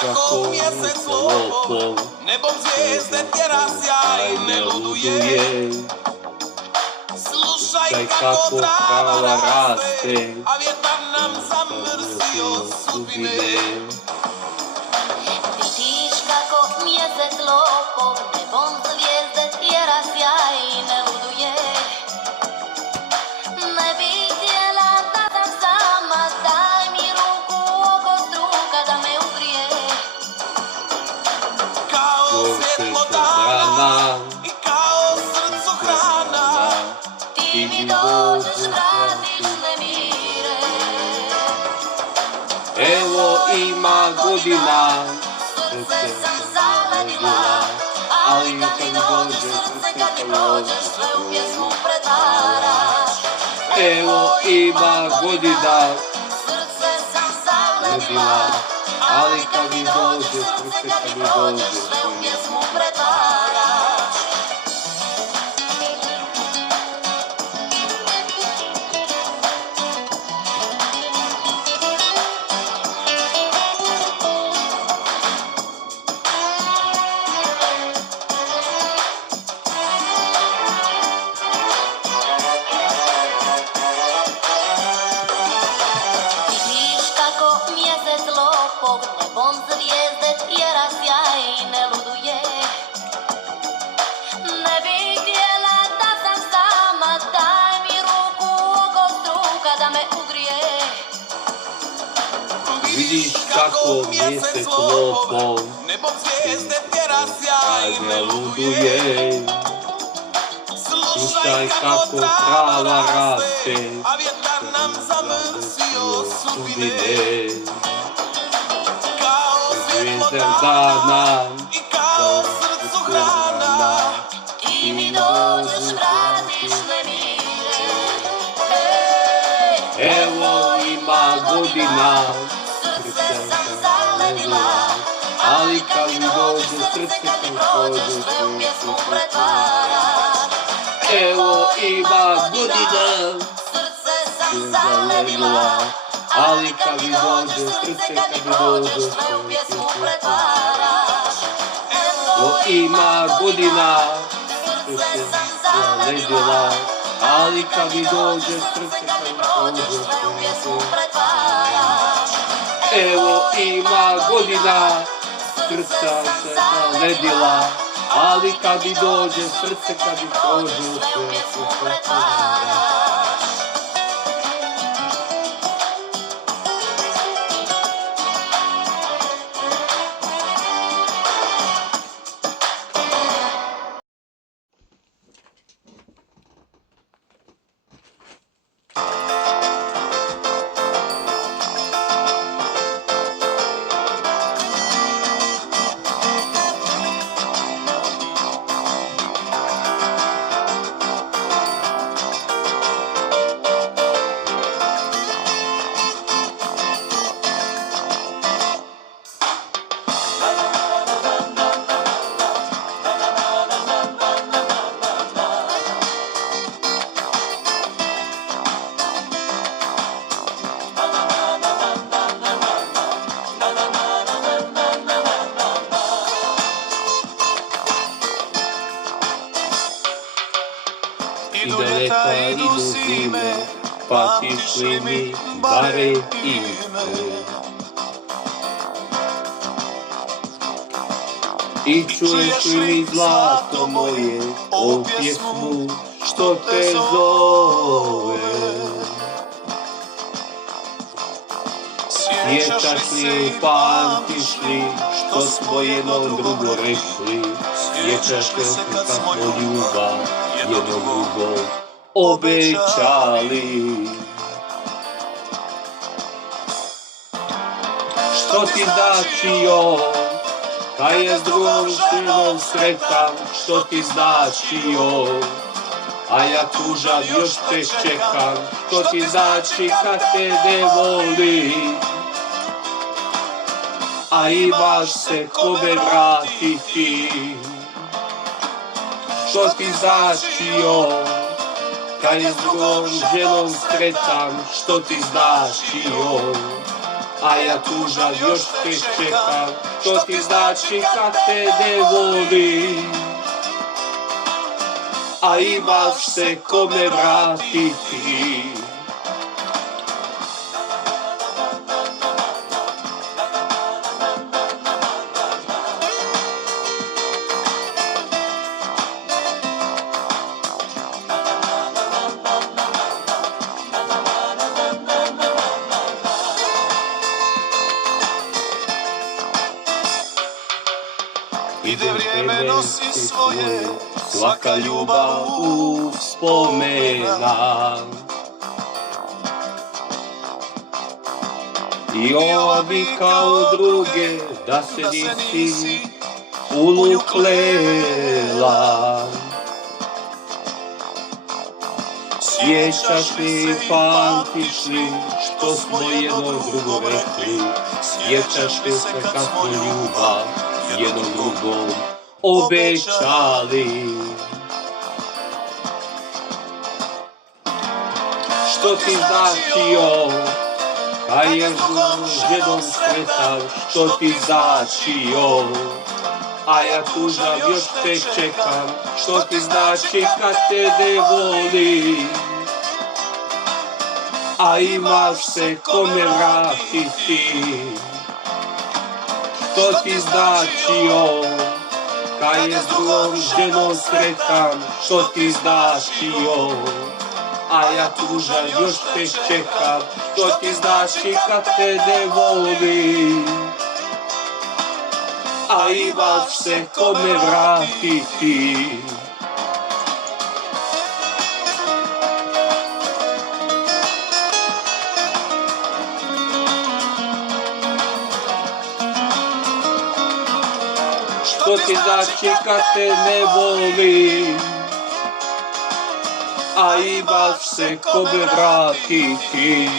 kako mjesec lopov, nebom zvijezde tjera sjaj i ne luduje. Slušaj kako trava raste, a vjetar nam zamrsio sudbine. Vidiš kako mjesec lopov, nebom zvijezde tjera sjaj i ne luduje. Ne bih htjela da sam sama, daj mi ruku oko struka da me ugrije. Kao svjetlo dana i kao srcu hrana, Ti mi dođeš, vratiš nemire. evo ima godina, Srce sam zaledila, ali kad mi dođeš srce, kad mi prođeš, sve u pjesmu pretvaraš. evo ima godina, Srce sam zaledila, ali kad mi dođeš srce, kad mi prođeš, sve u pjesmu pretvaraš. Vidiš kako mjesec lopov, nebom zvijezde tjera sjaj i ne luduje. Ne bih htjela da sam sama, daj mi ruku oko struka da me ugrije. vidiš kako mjesec lopov, Nebom zvijezde tjera sjaj i ne luduje. Slušaj kako trava raste, a vjetar nam zamrsio sudbine. Kao svjetlo dana i kao srcu hrana, Ti mi dođeš, vratiš nemire. Evo ima godina, Srce sam zaledila, ali kad mi dođe srce, kad mi prođeš, sve u pjesmu pretvaraš. evo ima godina, Srce sam zaledila, ali kad mi dođe srce, kad mi prođeš, sve u pjesmu pretvaraš. evo ima godina, Srce sam zaledila, ali kad mi dođe srce, kad mi prođeš, sve u pjesmu pretvaraš. evo ima godina, srca se zaledila, ali kad mi dođe srce, kad mi prođe Sve u pjesmu srce, pretvaraš. idu ljeta, idu zime, pa tišli mi bare ime. I čuješ li mi zlato moje, o pjesmu što te zove? Sjećaš li, pamtiš li, što smo jedno drugo rekli? Sjećaš li se kad smo ljubav jedno drugo obećali? Što ti znači on, kad je s drugom ženom sretan? Što ti znači on, a ja tužan još te čekam? Što ti znači kad te ne voli, a imaš se kome vratiti? Što ti znači on, kad je s drugom ženom sretan? Što ti znači on, a ja tužan još te čekam. Što ti znači kad te ne volim, a imaš se kome vratiti. Ide vrijeme nosi svoje, svaka ljubav u spomena. I ova bi kao druge, da se nisi uluklela. Sjećaš li, pamtiš li, što smo jedno drugo rekli? Sjećaš li se kad smo ljubav jednom drugom obećali? Što ti znači on, kad je jednom sretan? Što ti znači on, a ja tužan još te čekam? Što ti znači kad te ne volim, a imaš se kome vratiti? Što ti znači on, kad je s drugom ženom sretan? Što ti znači on, a ja tužan još te čekam? Što ti znači kad te ne volim, a imaš se kome vratiti? Što ti znači kad te ne volim, a imaš se kome vratiti?